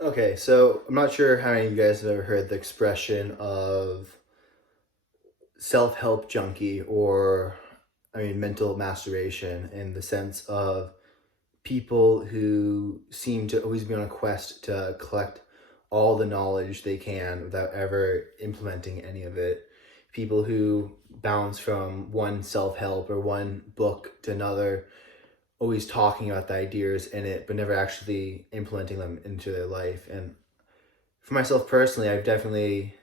Okay, so I'm not sure how many of you guys have ever heard the expression of self-help junkie or, mental masturbation in the sense of people who seem to always be on a quest to collect all the knowledge they can without ever implementing any of it. People who bounce from one self-help or one book to another, always talking about the ideas in it, but never actually implementing them into their life. And for myself personally, I've definitely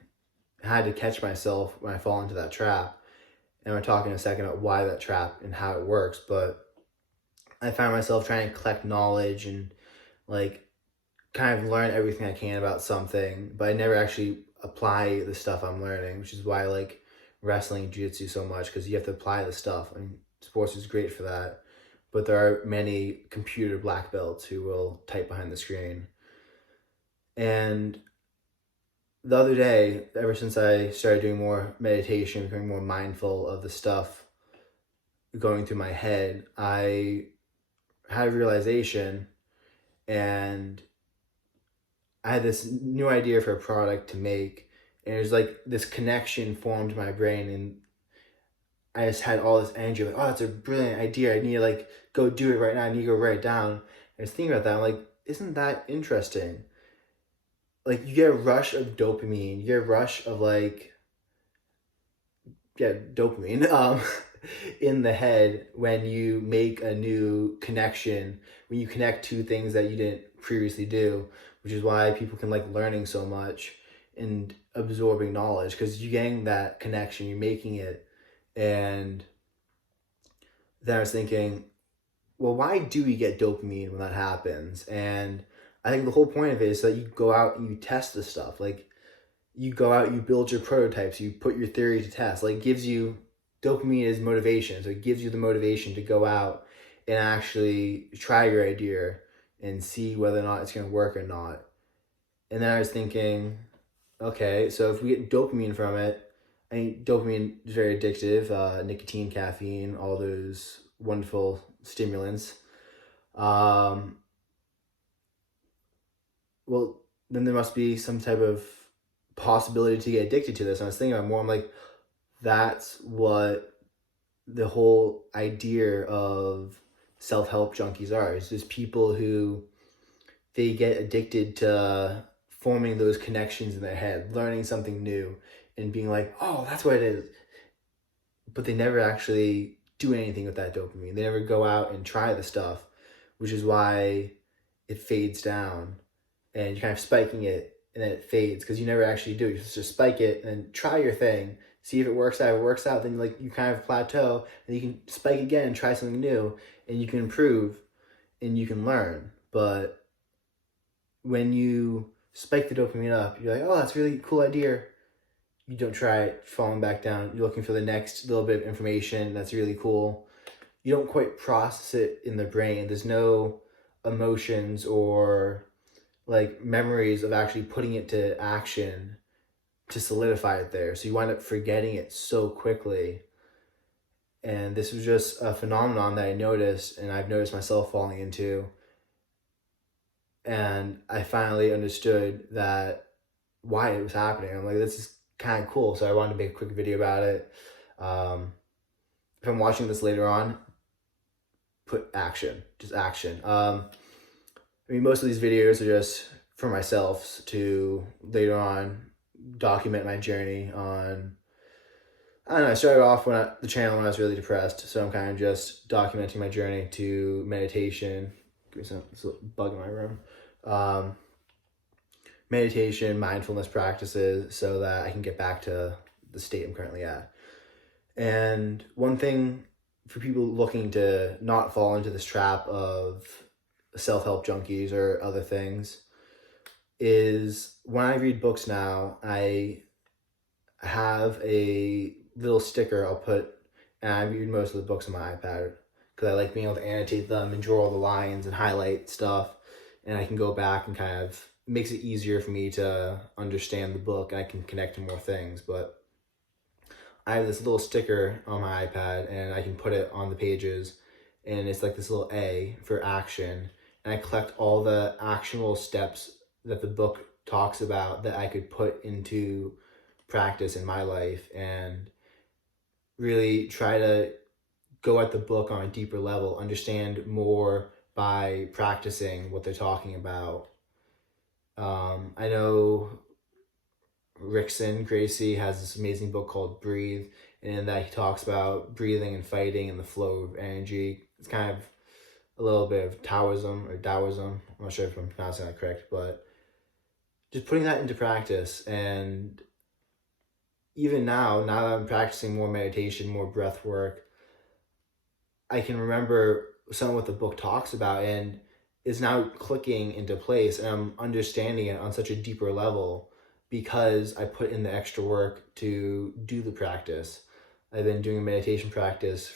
had to catch myself when I fall into that trap. And we're talking in a second about why that trap and how it works. But I find myself trying to collect knowledge and like kind of learn everything I can about something, but I never actually apply the stuff I'm learning, which is why I like wrestling and jiu-jitsu so much, because you have to apply the stuff. I mean, sports is great for that, but there are many computer black belts who will type behind the screen. And the other day, ever since I started doing more meditation, becoming more mindful of the stuff going through my head, I had a realization, and I had this new idea for a product to make. And it was like this connection formed in my brain, and I just had all this energy, like, oh, that's a brilliant idea. I need to like go do it right now. I need to go write it down. And I was thinking about that. I'm like, isn't that interesting? Like you get a rush of dopamine, you get a rush of like, yeah, dopamine in the head when you make a new connection, when you connect two things that you didn't previously do, which is why people can like learning so much and absorbing knowledge, because you're getting that connection, you're making it. And then I was thinking, well, why do we get dopamine when that happens? And I think the whole point of it is that you go out and you test the stuff. Like you go out, you build your prototypes, you put your theory to test. Like it gives you dopamine is motivation, so it gives you the motivation to go out and actually try your idea and see whether or not it's going to work or not. And then I was thinking, okay, so if we get dopamine from it, I mean, dopamine is very addictive. Nicotine, caffeine, all those wonderful stimulants. Um, well, then there must be some type of possibility to get addicted to this. And I was thinking about it more. I'm like, that's what the whole idea of self-help junkies are. It's just people who they get addicted to forming those connections in their head, learning something new and being like, oh, that's what it is. But they never actually do anything with that dopamine. They never go out and try the stuff, which is why it fades down and you're kind of spiking it and then it fades because you never actually do it. You just spike it and then try your thing, see if it works out. If it works out, then like you kind of plateau and you can spike again and try something new and you can improve and you can learn. But when you spike the dopamine up, you're like, oh, that's a really cool idea. You don't try it, falling back down. You're looking for the next little bit of information that's really cool. You don't quite process it in the brain. There's no emotions or like memories of actually putting it to action to solidify it there. So you wind up forgetting it so quickly. And this was just a phenomenon that I noticed, and I've noticed myself falling into. And I finally understood that why it was happening. I'm like, this is kind of cool. So I wanted to make a quick video about it. If I'm watching this later on, put action, just action. Most of these videos are just for myself to later on document my journey on. I don't know, I started off the channel when I was really depressed, so I'm kind of just documenting my journey to meditation. Give me this little bug in my room. Meditation, mindfulness practices, so that I can get back to the state I'm currently at. And one thing for people looking to not fall into this trap of self-help junkies or other things is when I read books now, I have a little sticker I'll put, and I read most of the books on my iPad because I like being able to annotate them and draw all the lines and highlight stuff, and I can go back and kind of makes it easier for me to understand the book and I can connect to more things. But I have this little sticker on my iPad and I can put it on the pages, and it's like this little A for action, and I collect all the actionable steps that the book talks about that I could put into practice in my life and really try to go at the book on a deeper level, understand more by practicing what they're talking about. I know Rickson Gracie has this amazing book called Breathe, and in that he talks about breathing and fighting and the flow of energy. It's kind of a little bit of Taoism or Taoism. I'm not sure if I'm pronouncing that correct, but just putting that into practice. And even now that I'm practicing more meditation, more breath work, I can remember some of what the book talks about and is now clicking into place, and I'm understanding it on such a deeper level because I put in the extra work to do the practice. I've been doing a meditation practice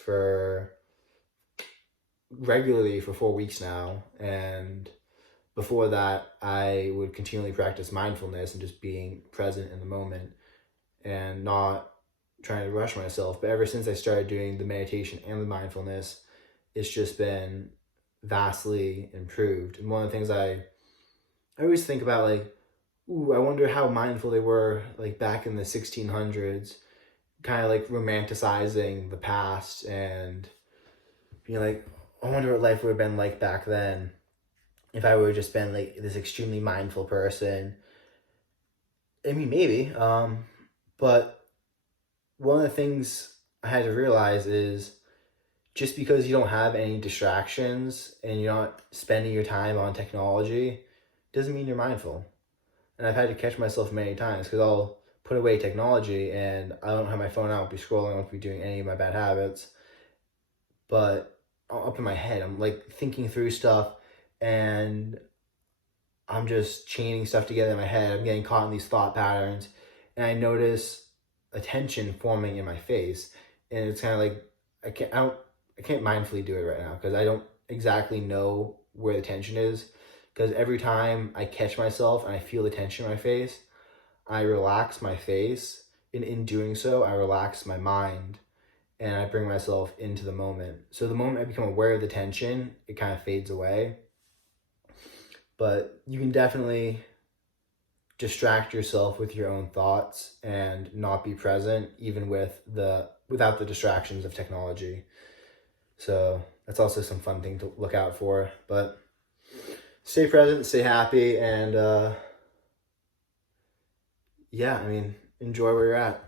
regularly for 4 weeks now, and before that I would continually practice mindfulness and just being present in the moment and not trying to rush myself. But ever since I started doing the meditation and the mindfulness, it's just been vastly improved. And one of the things I always think about, like, ooh, I wonder how mindful they were like back in the 1600s, kind of like romanticizing the past and being like, I wonder what life would have been like back then if I would have just been like this extremely mindful person. I mean, maybe. But one of the things I had to realize is just because you don't have any distractions and you're not spending your time on technology doesn't mean you're mindful. And I've had to catch myself many times because I'll put away technology and I don't have my phone out, I won't be scrolling, I won't be doing any of my bad habits. But up in my head, I'm like thinking through stuff and I'm just chaining stuff together in my head. I'm getting caught in these thought patterns and I notice a tension forming in my face. And it's kind of like, I can't mindfully do it right now because I don't exactly know where the tension is. Because every time I catch myself and I feel the tension in my face, I relax my face. And in doing so, I relax my mind and I bring myself into the moment. So the moment I become aware of the tension, it kind of fades away. But you can definitely distract yourself with your own thoughts and not be present, even without the distractions of technology. So that's also some fun thing to look out for. But stay present, stay happy, and yeah, I mean, enjoy where you're at.